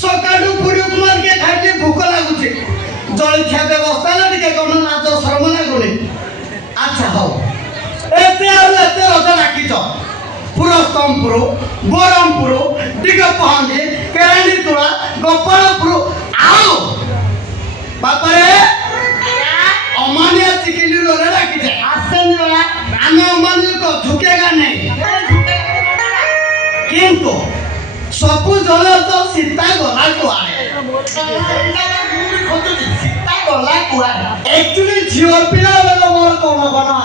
सकाळू पुरी उपमार के खाइले भूख लागुचे जलखिया व्यवस्था ना टिके कोन नाच शर्म लागुने अच्छा हो एते रज डाकिच पुरस्तमपुर बरमपुर दिगपहंगी केरानी तुला गोपालपुर आओ बापा रे अमानिया चिकिली रोले डाकिचे आसन वाला आमे अमानी को झुकेगा नहीं किंतु सबु जल तो सीता गला कुआरे सीता गला कुआरे एक्चुअली झियो पिला बेलो मोर कोन बना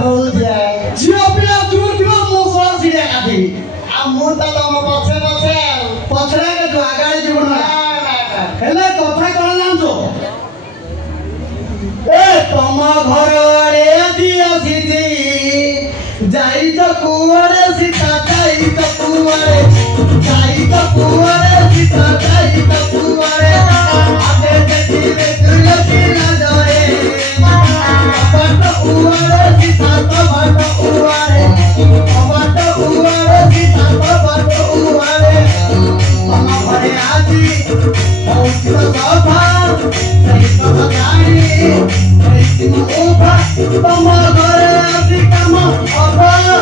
हो जाए झियो पिला दूर दियो मोसला सिरिया काठी आ मोटा तम पछे पछे पछरा के तो आगाड़ी जीवन हेले कथा कोन जानछो ए तम घर आड़े दिया सीधी जाई तो कुआरे सीता जाई तो कुआरे सीता जाई तो कुआरे आगे देखिले तुलसी ना जाए बट कुआरे सीता तो बट कुआरे सीता तो बट कुआरे तम घरे आजी बहुत सफा सही तो बताई सही तो उभा तम घरे आजी काम अबा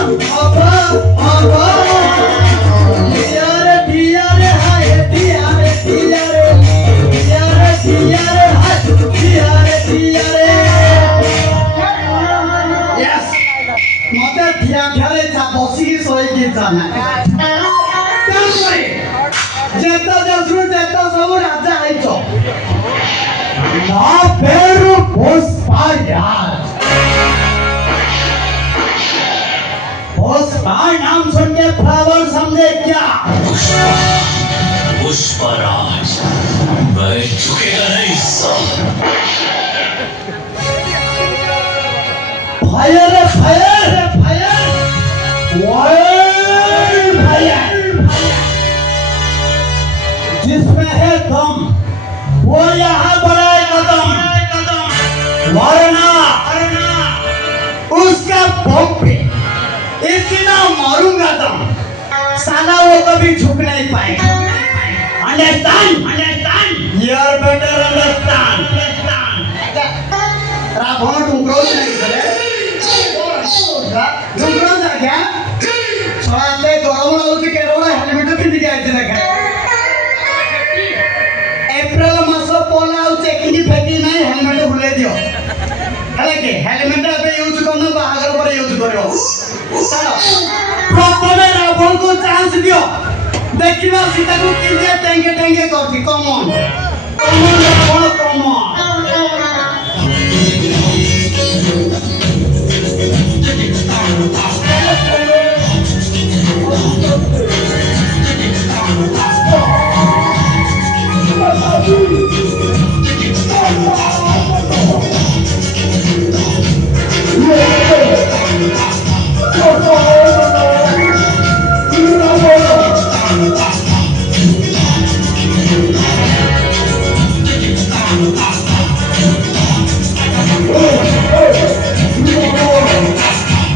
नाम सुन के फ्लावर समझे क्या पुष्पराज मैं झुकेगा नहीं फायर जिसमें है दम वो यहाँ बढ़ाए कदम वरना उसका बम पे इतना मारूंगा दम साला वो कभी झुक नहीं पाएगा अंडरस्टैंड यार बेटर अंडरस्टैंड रावण डुंगरों नहीं करे डुंगरों जा क्या छोड़ते गरम लाउती केरोला हेलमेट पिंधि के आइते देखा अप्रैल मास पोला आउ चेकिंग फेकी नहीं हेलमेट भूले दियो हेले के हेलमेट अब यूज करनो बाहागर पर यूज करियो चलो प्रथमे रावण को चांस दियो देखिबा सीता को किने टेंगे करती कमन रावण कमन